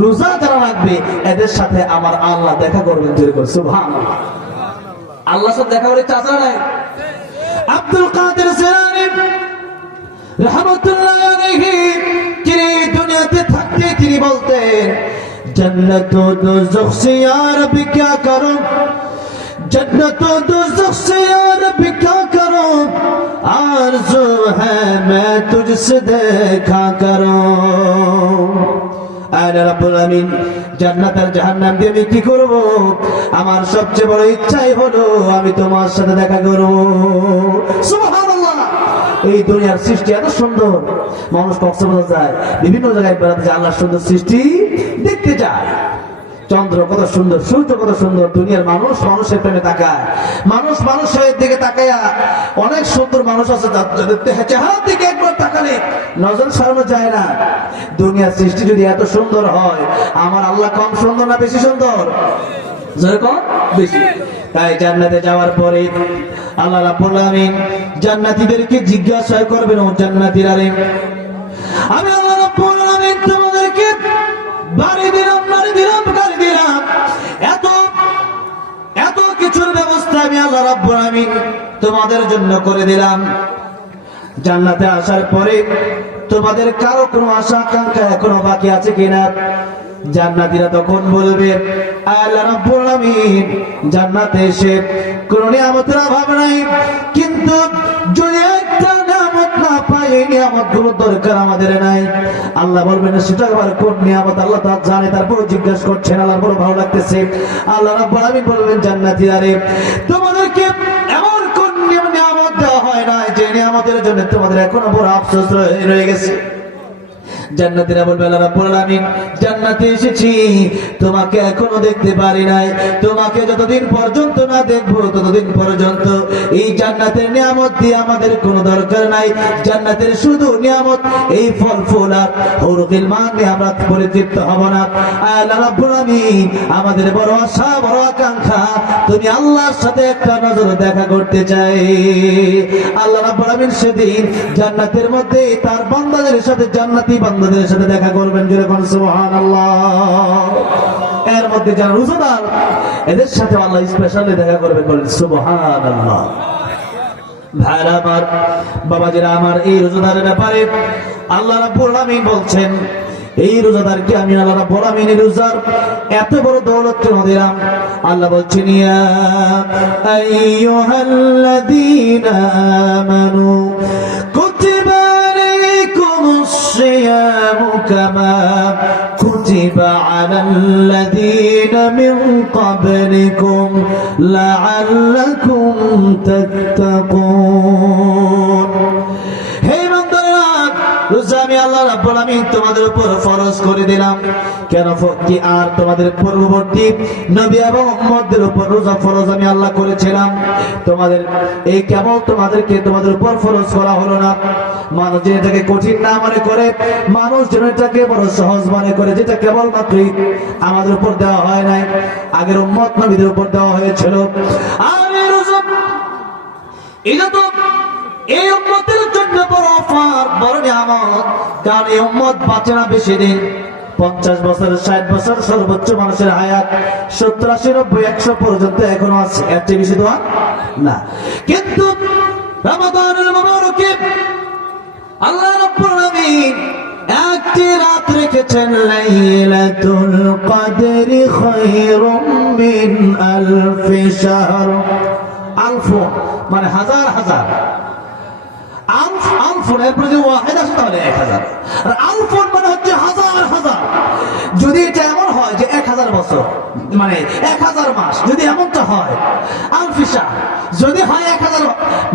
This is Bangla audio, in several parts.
রোজা যারা রাখবে এদের সাথে আমার আল্লাহ দেখা করবেন। সুবহানাল্লাহ। আল্লাহর সাথে দেখা করে চাচা নাই। আব্দুল কাদের জিলানী রাহমাতুল্লাহ আলাইহি তিনি দুনিয়াতে থাকতে তিনি বলতেন, जन्नत व दोज़ख से या रब्बी क्या करूं, जन्नत व दोज़ख से या रब्बी क्या करूं, आरज़ू है मैं तुझसे देखा करूं। আয় রাব্বুল আমিন, জান্নাত আর জাহান্নাম দিয়ে আমি কি করব? আমার সবচেয়ে বড় ইচ্ছাই হলো আমি তোমার সাথে দেখা করব। সুবহানাল্লাহ। এই দুনিয়ার সৃষ্টি এত সুন্দর, মানুষ কক্সবাজার যায়, বিভিন্ন জায়গায় বেড়াতে যায়, আল্লাহর সুন্দর সৃষ্টি দেখতে যায়। চন্দ্র কত সুন্দর, সূর্য কত সুন্দর, দুনিয়ার মানুষ মানুষের প্রেমে তাকায়, মানুষ মানুষের দিকে তাকায়া অনেক সুন্দর মানুষ আছে চেহারার দিকে একবার তাকালে নজর সরানো যায় না। দুনিয়ার সৃষ্টি যদি এত সুন্দর হয়, আমার আল্লাহ কম সুন্দর না বেশি সুন্দর? যেরকম বেশি। তাই জান্নাতে যাওয়ার পরে আল্লাহ রাব্বুল আমিন জান্নাতীদেরকে জিজ্ঞাসা করবেন, ও জান্নাতীরা রে, আমি আল্লাহ রাব্বুল আমিন তোমাদেরকে বাড়ি দিলাম, গাড়ি দিলাম, এত কিছুর ব্যবস্থা আমি আল্লাহ রাব্বুল আমিন তোমাদের জন্য করে দিলাম। জান্নাতে আসার পরে তোমাদের কারো কোনো আশা আকাঙ্ক্ষা এখনো বাকি আছে কিনা? জান্নাতীরা তখন বলবে, আল্লাহ রাব্বুল আমিন জান্নাতে এসে কোনো নিয়ামতের অভাব নাই, কিন্তু যদি একটা নিয়ামত না পাই, এই নিয়ামতগুলো দরকার আমাদের নাই। আল্লাহ বলবেন, সেটা আবার কোন নিয়ামত? আল্লাহ তা জানে, তারপর জিজ্ঞাসা করছেন। আল্লাহর বড় ভালো লাগতেছে। আল্লাহ রাব্বুল আমিন বলবেন, জান্নাতীরা রে, তোমাদেরকে এমন কোন নিয়ামত দেওয়া হয় না যে নিয়ামতের জন্য তোমাদের এখনো বড় আফসোস রয়ে গেছে? জান্নাতীরা বলবে, আল্লাহ রাব্বুল আমিন জান্নাতে এসেছি, তোমাকে এখনো দেখতে পারি নাই, তোমাকে যতদিন পর্যন্ত না দেখবো ততদিন পর্যন্ত এই জান্নাতের নিয়ামত দিয়ে আমাদের কোনো দরকার নাই। জান্নাতের শুধু নিয়ামত এই ফল ফুল আর হুরুল মান নিয়ে আমরা পরিতৃপ্ত হব না। আল্লাহ রাব্বুল আমিন আমাদের বড় আশা, বড় আকাঙ্ক্ষা, তুমি আল্লাহর সাথে একটা নজর দেখা করতে চাই। আল্লাহ রাব্বুল আমিন সেদিন জান্নাতের মধ্যে তার বান্দাদের সাথে, জান্নাতি বান্দাদের সাথে দেখা করবেন। যেরকম সুবহানাল্লাহ। এর মধ্যে যারা রোজাদার এদের সাথে আল্লাহ স্পেশালি দেখা করবেন। বলেন সুবহানাল্লাহ। ভাইরা আমার, বাবাজিরা আমার, এই রোজাদারের ব্যাপারে আল্লাহ রাব্বুল আমিন বলছেন, এই রোজাদারকে আমি আল্লাহ রাব্বুল আমিন রোজার এত বড় দৌলত দিলাম। আল্লাহ বলছেন, ইয়া আইয়ুহাল্লাযীনা আমানু কুতিবা আলাইকুমুস সিয়ামু কামা কুতিবা আলাল্লাযীনা মিন ক্বাবলিকুম লাআল্লাকুম তাত্তাকুন। হে বান্দারা, রোজা আমি আল্লাহ রাব্বুল আমিন তোমাদের উপর ফরজ করে দিলাম। কেন? কি আর তোমাদের পূর্ববর্তী নবী এবং উম্মতদের উপর রোজা ফরজ আমি আল্লাহ করেছিলাম। তোমাদের এই কেবল তোমাদের উপর ফরজ করা হলো না। মানুষ যেন এটাকে কঠিন না মনে করে, মানুষ যেন এটাকে বড় সহজ মনে করে, যেটা কেবলমাত্রই আমাদের উপর দেওয়া হয় নাই, আগের উম্মত নবীদের উপর দেওয়া হয়েছিল। আর এই রোজা, এটা তো এই উম্মতের জন্য বড় অফার, বড় নিয়ামত। কারণ এই উম্মত বাঁচে না বেশি দিন, 50 বছর, 60 বছর সর্বোচ্চ মানুষের হায়াত 70, 80, 90, 100 পর্যন্ত এখনো আছে, এর চেয়ে বেশি তো না। কিন্তু রমাদানুল মুবারকে আল্লাহ রাব্বুল আমিন একটি রাত রেখেছেন, লাইলাতুল কদরি খায়রুম মিন আলফি শাহর। আলফ মানে হাজার হাজার, আলফুন এর প্রতি ওয়াহিদ আছে তাহলে 1000, আর আলফুন মানে হচ্ছে হাজার হাজার। যদি এটা এমন হয় যে 1000 বছর মানে 1000 মাস, যদি এমনটা হয়, আলফিসা যদি হয় 1000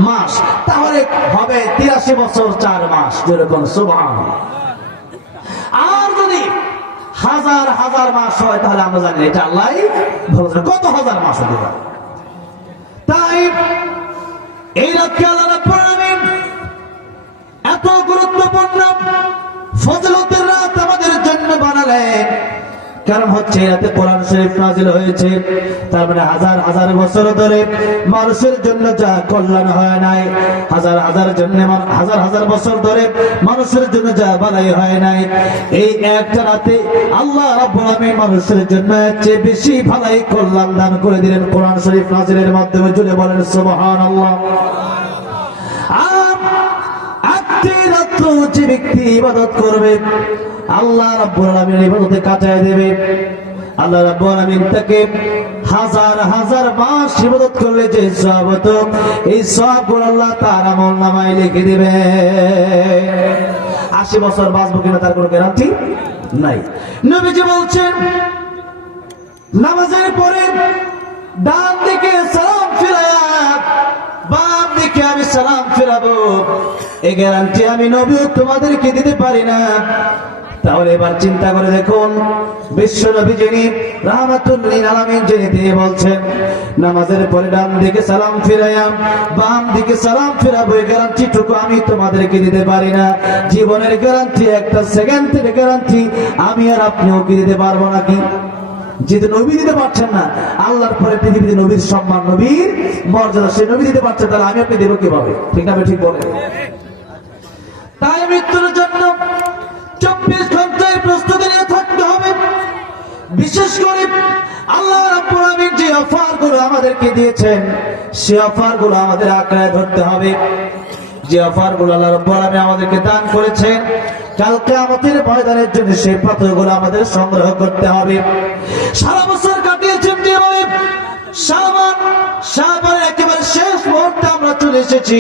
মাস, তাহলে হবে 83 বছর 4 মাস। যেরকম সুবহানাল্লাহ। আর যদি হাজার হাজার মাস হয়, তাহলে আমরা জানি এটা আল্লাহ বলেছেন কত হাজার মাস হতে পারে। তাই এই রাতকে আল্লাহ রাব্বুল আমিন এত গুরুত্বপূর্ণ ফজিলতের রাত আমাদের জন্য বানালেন। কারণ হচ্ছে এতে কোরআন শরীফ নাযিল হয়েছে, তার মানে হাজার হাজার বছর ধরে মানুষের জন্য যা কল্যাণ হয় নাই, হাজার হাজার বছর ধরে মানুষের জন্য যা ভালাই হয় নাই, এই একটা রাতে আল্লাহ রাব্বুল আলামিন মানুষের জন্য এর চেয়ে বেশি ভালাই কল্যাণ দান করে দিলেন কোরআন শরীফ নাযিলের মাধ্যমে। জুড়ে বলেন সুবহানাল্লাহ। যে ব্যক্তি ইবাদত করবে আল্লাহ রাব্বুল আলামিন ইবাদতে কাটায় দেবে, আল্লাহ রাব্বুল আলামিন তাকে হাজার হাজার মাস ইবাদত করলে যে সওয়াব হতো, এই সওয়াবগুলো আল্লাহ তার আমলনামায় লিখে দিবে। 80 বছর বাঁচবো কিনা তার কোনো গ্যারান্টি নাই। নবীজি বলছেন নামাজের পরে ডান দিকে সালাম ফিরায়া বাম দিকে আমি সালাম ফিরাবো, এই গ্যারান্টি আমি নবী তোমাদেরকে দিতে পারি না। তাহলে এবার চিন্তা করে দেখুন, বিশ্ব নবী যিনি রাহমাতুল লিল আলামিন যিনি তিনি বলছেন নামাজের পরে ডান দিকে সালাম ফিরাইয়া বাম দিকে সালাম ফিরাবো, এই গ্যারান্টিটুকু আমি তোমাদেরকে দিতে পারি না। জীবনের গ্যারান্টি, একটা সেকেন্ডের গ্যারান্টি আমি আর আপনিও কি দিতে পারবো নাকি? যেহেতু নবী দিতে পারছেন না, আল্লাহর পরে পৃথিবীতে নবীর সম্মান, নবীর মর্যাদা সে নবী দিতে পারছেন, তাহলে আমি আপনি দেবো কিভাবে? ঠিক না? ঠিক বলে। তাই মৃত্যুর জন্য 24 ঘন্টায় প্রস্তুতি নিয়ে থাকতে হবে। বিশেষ করে আল্লাহ রাব্বুল আলামিন যে অফারগুলো আমাদেরকে দিয়েছেন, সে অফারগুলো আমাদের আঁকড়ায় ধরতে হবে। যে অফারগুলো আল্লাহ রাব্বুল আলামিন আমাদেরকে দান করেছেন, কাল কিয়ামতের ময়দানের জন্য সেই পাথরগুলো আমাদের সংগ্রহ করতে হবে। সারা বছর কাটিয়েছেন যেভাবে, শাবানের একেবারে শেষ মুহূর্তে আমরা চলে এসেছি,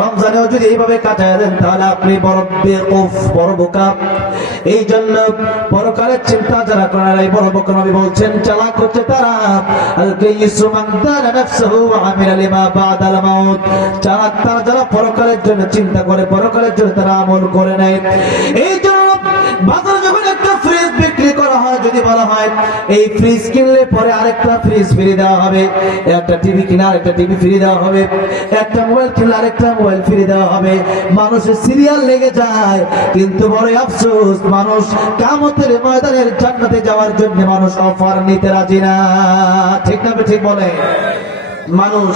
রমজানেও যদি এইভাবে কাটায় দেন তাহলে আপনি বড় বেকুফ, বড় বোকা। এই জন্য পরকালের চিন্তা যারা করে নাই, বড় বোকা। নবী বলছেন চালাক হচ্ছে তারা, আল কাইয়িসু মান দানা নাফসুহু ওয়া আমিলা লিমা বাদাল মাউত। চালাক তারা যারা পরকালের জন্য চিন্তা করে, পরকালের জন্য তারা আমল করে নাই। এই জন্য বাজারে যখন একটা ফ্রিজ বিক্রি করা হয়, যদি বলা হয় এই ফ্রিজ কিনলে পরে আরেকটা ফ্রিজ ফ্রি দেওয়া হবে, একটা টিভি কিনে আরেকটা টিভি ফ্রি দেওয়া হবে, একটা মোবাইল কিনলে আরেকটা মোবাইল ফ্রি দেওয়া হবে, মানুষের সিরিয়াল লেগে যায়। কিন্তু বড় আফসোস, মানুষ কিয়ামতের ময়দানের জান্নাতে যাওয়ার জন্য মানুষ অফার নিতে রাজি না। ঠিক না? ঠিক বলে। মানুষ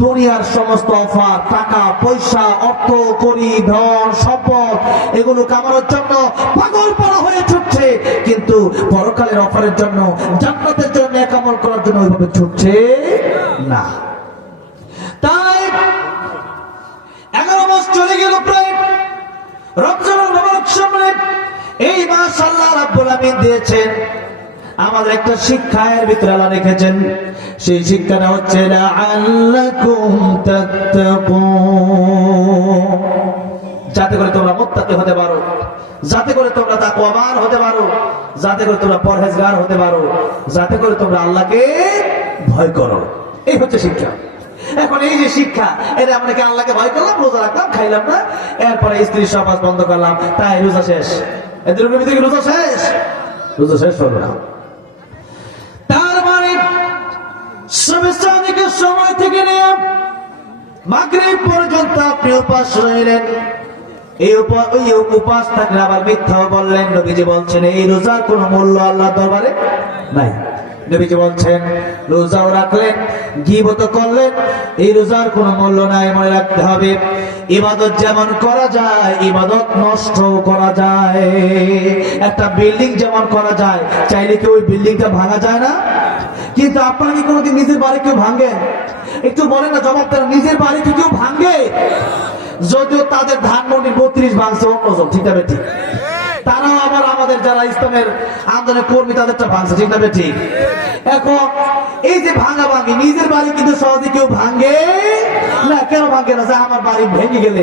দুনিয়ার সমস্ত অফার, টাকা পয়সা, অর্থ করি, ধন সম্পদ, এগুলো কামানোর জন্য পাগল পাড়া হয়ে ছুটছে, কিন্তু পরকালের অফারের জন্য, জান্নাতের জন্য কামল করার জন্য ওইভাবে ছুটছে না। তাই 11 মাস চলে গেল প্রায়, রমজানুল মুবারক সামনে, এই মাস আল্লাহ রাব্বুল আলামিন দিয়েছেন আমাদের একটা শিক্ষা এর ভিতরে আল্লাহ রেখেছেন। সেই শিক্ষাটা হচ্ছে লাআল্লাকুম তাত্তাকুন, যাতে করে তোমরা মুত্তাকি হতে পারো, যাতে করে তোমরা তাকওয়াবান হতে পারো, যাতে করে তোমরা পরহেজগার হতে পারো, যাতে করে তোমরা আল্লাহকে ভয় করো। এই হচ্ছে শিক্ষা। এখন এই যে শিক্ষা, এটা আমরা কি আল্লাহকে ভয় করলাম, রোজা রাখলাম, খাইলাম না, এরপরে স্ত্রীর সহবাস বন্ধ করলাম, তাই রোজা শেষ? এদের ভিতরে রোজা শেষ? রোজা শেষ হলো না। তার মানে সময় থেকে নিয়ে মাগরিব পর্যন্ত আপনি উপাস রইলেন। এই উপাস থাকলে আবার মিথ্যাও বললেন। নবীজি বলছেন এই রোজার কোন মূল্য আল্লাহর দরবারে নাই। নবীজি বলছেন রোজাও রাখলেন, গীবত করলেন, এই রোজার কোনো মূল্য নাই। মনে রাখতে হবে, ইবাদত যেমন করা যায়, ইবাদত নষ্ট করা যায়। একটা বিল্ডিং যেমন করা যায়, চাইলে কি ওই বিল্ডিংটা ভাঙা যায় না? কিন্তু আপনারা কি কোনোদিন নিজের বাড়ি কেউ ভাঙেন? একটু বলেন না, জবাব দেন। নিজের বাড়ি কি কেউ ভাঙে? যদিও তাদের ধানমন্ডির 32 ভাঙছে অন্যজন, ঠিক আছে ঠিক, তারাও আবার আমাদের যারা ইসলামের আন্দোলনের কর্মী তাদেরটা ভাঙছে, ঠিক না ঠিক? এখন এই যে ভাঙা ভাঙি, নিজের বাড়ি কিন্তু সহজে কেউ ভাঙে না। কেন ভাঙে না? যে আমার বাড়ি ভেঙে গেলে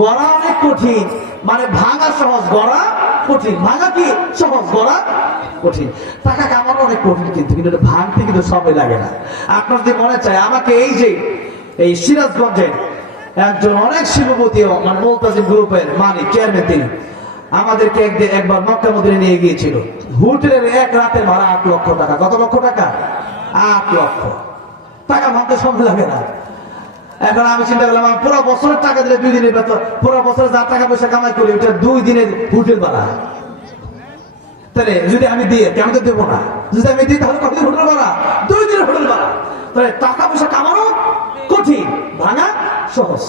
গড়া অনেক কঠিন, মানে ভাঙা সহজ, গড়া কঠিন। ভাঙা কি সহজ, গড়া কঠিন। টাকা কামানো অনেক কঠিন, কিন্তু ভাঙতে কিন্তু সময় লাগে না। আপনার যদি মনে চায়, আমাকে এই যে এই সিরাজগঞ্জের একজন অনেক শিল্পপতি, মানে মুলতাজিম গ্রুপের মালিক, চেয়ারম্যান, তিনি আমাদেরকে একবার মক্কা মদিনা নিয়ে গিয়েছিল। হোটেলের এক রাতের ভাড়া 8 লক্ষ টাকা। কত লক্ষ টাকা? 8 লক্ষ টাকা। ভাবতে সময় লাগে না। এখন আমি চিন্তা করলাম, পুরো বছরের টাকা দিলে 2 দিনের বেতন, পুরো বছরে যা টাকা পয়সা কামাই করি ওটা 2 দিনের হোটেল ভাড়া। তাহলে যদি আমি দিই, আমি তো দেবো না, যদি আমি দিই তাহলে কতদিন হোটেল ভাড়া? 2 দিনের হোটেল ভাড়া। তাহলে টাকা পয়সা কামানো কঠিন, ভাঙা সহজ।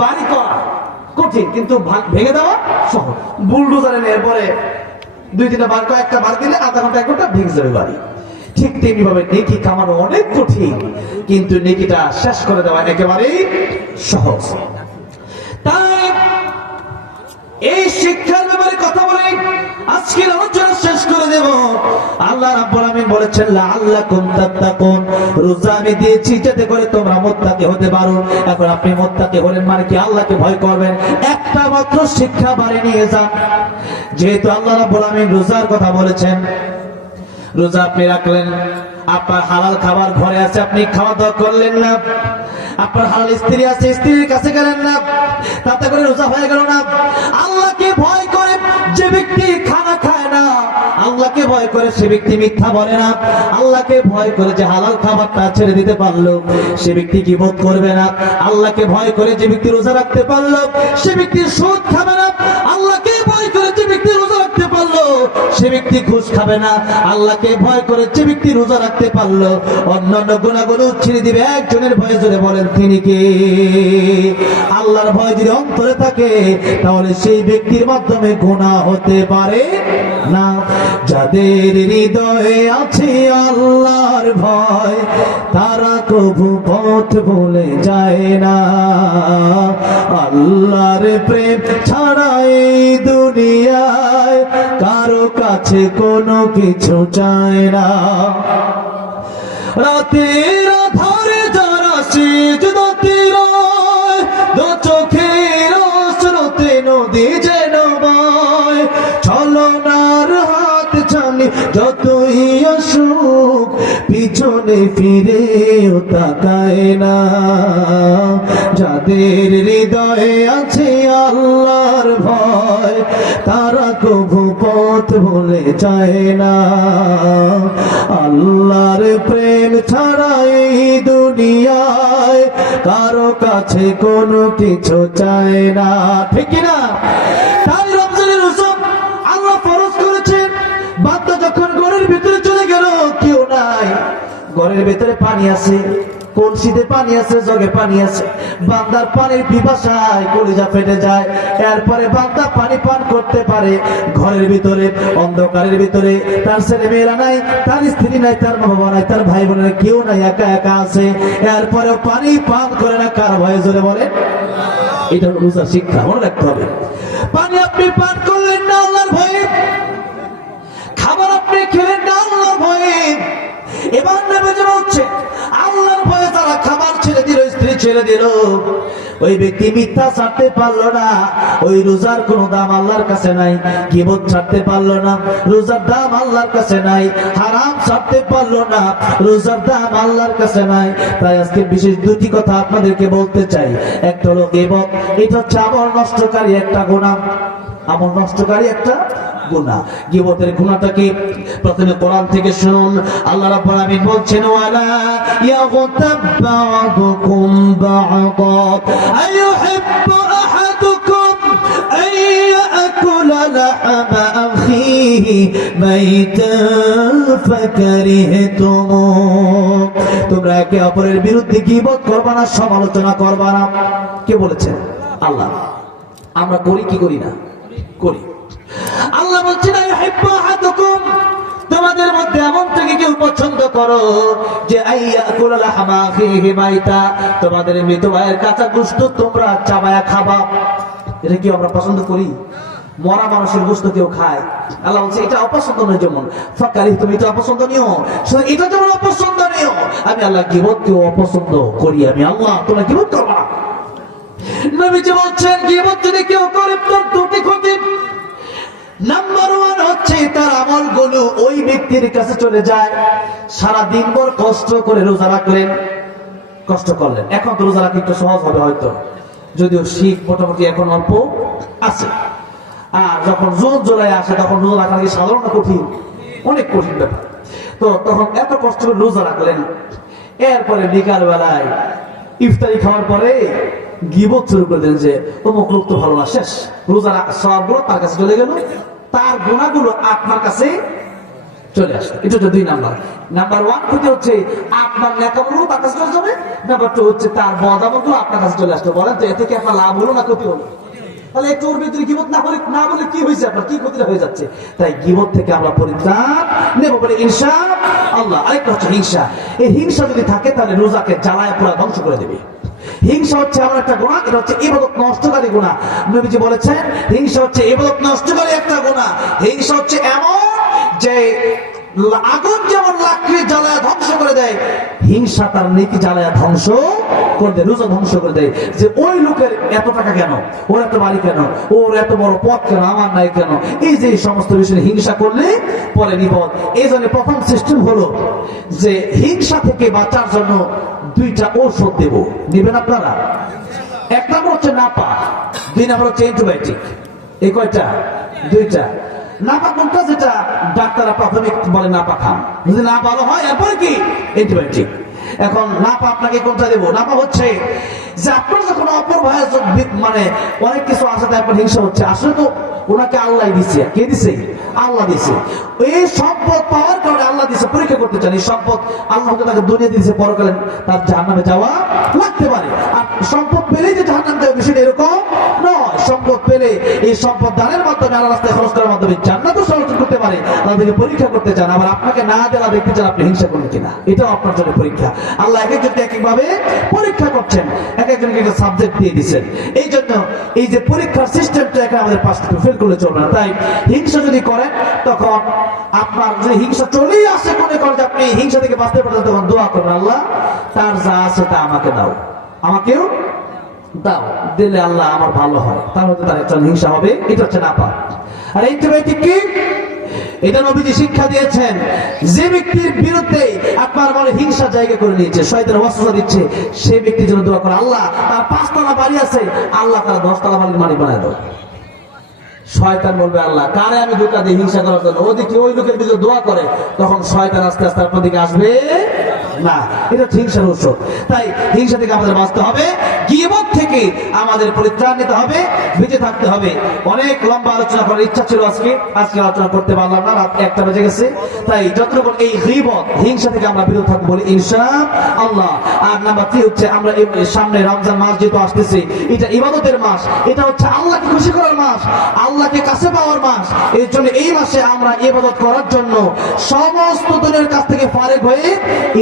বাড়ি করা কঠিন, কিন্তু ভেঙে দেওয়া সহজ। বুলডোজারে নিয়ে পরে 2-3টা বার কয়েকটা বার দিলে আধা ঘন্টা 1 ঘন্টা ভেঙে যাবে বাড়ি। ঠিক তেমনি ভাবে নেকি কামানো অনেক কঠিন, কিন্তু নেকিটা শেষ করে দেওয়া একেবারেই সহজ। তাই এই শিক্ষার ব্যাপারে কথা বলে আজকের আলোচনা শেষ করে দেব। আল্লাহ রাব্বুল আমিন বলেছেন লাআল্লাকুম তাত্তাকুন, রোজা আমি দিয়েছি যাতে করে তোমরা মুত্তাকি হতে পারো। এখন আপনি মুত্তাকি হলেন মানে কি? আল্লাহকে ভয় করবেন। একটা মাত্র শিক্ষা বাড়ি নিয়ে যান। যেহেতু আল্লাহ রাব্বুল আমিন রোজার কথা বলেছেন, রোজা আপনি রাখলেন, আপনার হালাল খাবার ঘরে আছে, আপনি খাওয়া দাওয়া করলেন না। আপনার হালাল স্ত্রী আছে, স্ত্রীর কাছে গেলেন না, তাতে করে রোজা হয়ে গেল না। আল্লাহকে ভয় করে যে ব্যক্তি খানা খায় না, আল্লাহকে ভয় করে সে ব্যক্তি মিথ্যা বলে না, আল্লাহকে ভয় করে যে হালাল খাবারটা ছেড়ে দিতে পারলো সে ব্যক্তি গীবত করবে না, আল্লাহকে ভয় করে যে ব্যক্তি রোজা রাখতে পারলো সে ব্যক্তি সুদ খাবে না, আল্লাহকে ভয় করে যে ব্যক্তি রোজা রাখতে পারলো সে ব্যক্তি ঘুষ খাবে না, আল্লাহকে ভয় করে যে ব্যক্তি রোজা রাখতে পারলো অন্যান্য গুনাহগুলো ছেড়ে দিবে। একজনের ভয়ে জোরে বলেন তিনি কে? আল্লাহর ভয় যদি অন্তরে থাকে তাহলে সেই ব্যক্তির মাধ্যমে গুনাহ হতে পারে না। যাদের হৃদয়ে আছে আল্লাহর ভয় তারা কবু পথ ভুলে যায় না। আল্লাহর প্রেম ছাড়া এই দুনিয়ায় কারো কাছে কোনো কিছু চায় না। রাতের আধারে যারা সিজদাতে রয়, দু চোখের স্রোতে নদী যেন বয়, ছলনার হাত ছানি যতই আসুক পিছনে ফিরেও তাকায় না। যাদের হৃদয়ে আছে আল্লাহর ভয় তারা কবু পথ ভুলে যায় না। আল্লাহর প্রেম ছাড়া এই দুনিয়ায় কারো কাছে কোনো কিছু চায় না। ঠিক না? তাই রমজানের রোজা আল্লাহ ফরজ করেছেন। বান্দা যখন ঘরের ভিতরে চলে গেল, কেউ নাই, ঘরের ভিতরে পানি আছে, কলসিতে পানি আছে, জগে পানি আছে, বান্দার পানির পিপাসায় কলিজা ফেটে যায়। এরপরে বান্দা পানি পান করতে পারে। ঘরের ভিতরে অন্ধকারের ভিতরে তার ছেলে মেয়েরা নাই, তার স্ত্রী নাই, তার বাবা নাই, তার ভাই বোনেরা কেউ নাই, একা একা আছে। এরপরে পানি পান করে না, কার ভয়ে জোরে বলেন? এটা হলো রোজার শিক্ষা, মনে রাখতে হবে। পানি আপনি পান করলেন না আল্লাহর ভয়ে, খাবার আপনি খেলেন না আল্লাহর ভয়ে। এবার নবী বলছে আল্লাহর ভয়ে যারা খাবার ছেড়ে দিল, স্ত্রী ছেড়ে দিল, ওই ব্যক্তি মিথ্যা ছাড়তে পারলো না, ওই রোজার কোনো দাম আল্লাহর কাছে নাই। গীবত ছাড়তে পারলো না, রোজার দাম আল্লাহর কাছে নাই। হারাম ছাড়তে পারলো না, রোজার দাম আল্লাহর কাছে নাই। তাই আজকে বিশেষ 2টি কথা আপনাদেরকে বলতে চাই। একটা হলো গীবত, এটা হচ্ছে আমল নষ্টকারী একটা গুনাহ, আমল নষ্টকারী একটা গুনাহ। গীবতের গুনাহটা কি? প্রথমে কোরআন থেকে শুনুন। আল্লাহ রাব্বুল আমিন বলছেন ওয়ালা ইয়াগতাব বা'দুকুম বা'দা আইয়ুহিব্বু আহাদুকুম আন ইয়াকুলা লাহমা আখিহি মাইতান ফাকারিহতুম। তোমরা একে অপরের বিরুদ্ধে গীবত করবা না, সমালোচনা করবা না। কে বলেছেন? আল্লাহ। আমরা করি কি করি না? করি। আল্লাহ বলছেন তোমাদের মধ্যে এমন থেকে কেউ পছন্দ করো যে তোমাদের মৃত ভাইয়ের কাঁচা গোশত তোমরা চাবায়া খাবা। এটা কি আমরা পছন্দ করি? মরা মানুষের গোশত কেউ খায়? আল্লাহ বলছে এটা অপছন্দনীয়। যেমন ফাকারি, তুমি এটা অপছন্দনীয়, এটা যেমন অপছন্দনীয়, আমি আল্লাহ গীবতকেও অপছন্দ করি। আমি আল্লাহ, তোমরা গীবত করবা না। নবীজি বলছেন গীবত যদি কেউ করে তার 2টি ক্ষতি। নাম্বার 1 হচ্ছে তার আমলগুলো ওই ব্যক্তির কাছে চলে যায়। সারা দিন ভর কষ্ট করে রোজা রাখলেন, কষ্ট করলেন। এখন তো রোজা রাখা একটু সহজ হবে হয়তো, যদিও শীত মোটামুটি এখন অল্প আছে। আর যখন জোর জোড়ায় আসে তখন রোজা রাখা কি সাধারণ কঠিন? অনেক কঠিন ব্যাপার। তো তখন এত কষ্ট করে রোজা রাখলেন। এরপরে বিকাল বেলায় ইফতারি খাওয়ার পরে গীবত শুরু করে দেন যে অমুক লোক তো ভালো না, শেষ। রোজা সবগুলো তার কাছে চলে গেল, তার গুণাগুলো আপনার কাছে চলে আসবে। এটা হচ্ছে 2 নাম্বার। নাম্বার 1 ক্ষতি হচ্ছে আপনার নেকামলগুলো তার কাছে চলে যাবে। নাম্বার 2 হচ্ছে তার বদামলগুলো আপনার কাছে চলে আসবে। বলেন তো এতে কি আপনার লাভ হলো না ক্ষতি হলো? তাহলে একটু ওর ভিতরে গীবত না বলে কি হয়েছে, আপনার কি ক্ষতিটা হয়ে যাচ্ছে? তাই গীবত থেকে আমরা পরিত্রাণ নেব বলে ইনশাআল্লাহ। আরেকটা হচ্ছে হিংসা। এই হিংসা যদি থাকে তাহলে রোজাকে জ্বালায় পুরো ধ্বংস করে দেবে। হিংসা হচ্ছে এমন একটা গুনাহ, এটা হচ্ছে ইবাদত নষ্টকারী গুনাহ। নবীজি বলেছেন হিংসা হচ্ছে ইবাদত নষ্টকারী একটা গুনাহ। হিংসা হচ্ছে এমন যে আগুন যেমন লাকড়ি জ্বালায় ধ্বংস করে দেয়, হিংসা তার নেকি জ্বালায় ধ্বংস করে দেয়, রোজা ধ্বংস করে দেয়। যে ওই লোকের এত টাকা কেন, ওর এত বাড়ি কেন, ওর এত বড় পদ কেন, আমার নাই কেন, এই যে সমস্ত বিষয়ে হিংসা করলে পরে বিপদ। এই জন্য প্রথম সিস্টেম হলো যে হিংসা থেকে বাঁচার জন্য 2টা ঔষধ দেব, নেবেন আপনারা? 1 নম্বর হচ্ছে নাপা, 2 নম্বর হচ্ছে অ্যান্টিবায়োটিক। এই কয়টা? 2টা। নাপা কোনটা? যেটা ডাক্তাররা প্রাথমিক বলে নাপা খান, যদি না ভালো হয় এরপরে কি অ্যান্টিবায়োটিক। এখন নাপা আপনাকে কোনটা দেবো? নাপা হচ্ছে যে আপনার যখন অপর ভাইয়ের মানে অনেক কিছু আছে তারপর হিংসা হচ্ছে, আসলে তো ওনাকে আল্লাহ দিছে। কে দিছে? আল্লাহ দিছে। এই সম্পদ পাওয়ার কারণে আল্লাহ দিছে, পরীক্ষা করতে চান। এই সম্পদ আল্লাহ তাকে দুনিয়া দিয়েছে, পরকালে তার জাহান্নামে যাওয়া লাগতে পারে। আর সম্পদ পেলেই যে জাহান্নামে যাবে বিষয়টা এরকম নয়। সম্পদ পেলে এই সম্পদ দানের মাধ্যমে, আল্লাহ রাস্তায় খরচ করার মাধ্যমে জান্নাতও সহযোগ করতে পারে। তাদেরকে পরীক্ষা করতে চান। আবার আপনাকে না দেওয়া দেখতে চান আপনি হিংসা করবেন কিনা, এটাও আপনার জন্য পরীক্ষা। আল্লাহ এক একজনকে এক একভাবে পরীক্ষা করছেন, এক একজনকে একটা সাবজেক্ট দিয়ে দিচ্ছেন। এই জন্য এই যে পরীক্ষার সিস্টেমটা এখানে আমাদের পাশ থেকে ফেল করলে চলবে না। তাই হিংসা যদি করেন, তখন আপনার যদি হিংসা চলেই আসে মনে করেন যে আপনি হিংসা থেকে বাঁচতে পারবেন, তখন দোয়া করবেন, আল্লাহ তার যা আছে তা আমাকে দাও, আমাকেও দাও। দিলে আল্লাহ আমার ভালো হয়, তাহলে তার একটা হিংসা হবে। এটা হচ্ছে নাপা। আর অ্যান্টিবায়োটিক কি? এটা নবীজি শিক্ষা দিয়েছেন। যে ব্যক্তির বিরুদ্ধে আপনার মনে হিংসা জায়গা করে নিয়েছে, শয়তান ওয়াসওয়াসা দিচ্ছে, সেই ব্যক্তির জন্য দোয়া করে, আল্লাহ তার 5 তলা বাড়ি আছে, আল্লাহ তার 10 তলা বাড়ির মালিক বানায় দাও। শয়তান বলবে, আল্লাহ কারে আমি ধোঁকা দিই হিংসা করার জন্য? ওদিকে ওই লোকের বিরুদ্ধে দোয়া করে, তখন শয়তান আস্তে আস্তে আপনার দিকে আসবে না। এটা হিংসার ঔষধ। তাই হিংসা থেকে আমাদের বাঁচতে হবে, গীবত থেকে আমাদের পরিত্রাণ নিতে হবে, বেঁচে থাকতে হবে। অনেক লম্বা আলোচনা করার ইচ্ছা ছিল আজকে আলোচনা করতে পারলাম না, রাত 1টা বেজে গেছে। তাই যতটুকু এই গীবত হিংসা থেকে আমরা বিরত থাকবো বলে ইনশাআল্লাহ। আর নাম্বার 3 হচ্ছে আমরা সামনে রমজান মাস যেহেতু আসতেছে, এটা ইবাদতের মাস, এটা হচ্ছে আল্লাহকে খুশি করার মাস, আল্লাহকে কাছে পাওয়ার মাস। এর জন্য এই মাসে আমরা ইবাদত করার জন্য সমস্ত দিনের কাছ থেকে ফারেক হয়ে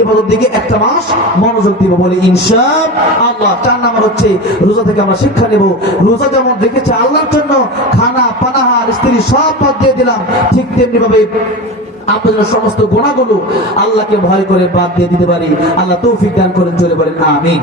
ইবাদত দিকে একটা মাস মনোযোগ দিব বলে ইনশাআল্লাহ। 4 নাম্বার হচ্ছে রোজা থেকে আমরা শিক্ষা নেব। রোজা যেমন রেখেছে আল্লাহর জন্য, খানা পানাহার স্ত্রী সব বাদ দিয়ে দিলাম, ঠিক তেমনি ভাবে আপনাদের সমস্ত গুনাহগুলো আল্লাহকে ভয় করে বাদ দিয়ে দিতে পারি। আল্লাহ তৌফিক দান করেন, চলে বলেন আমিন।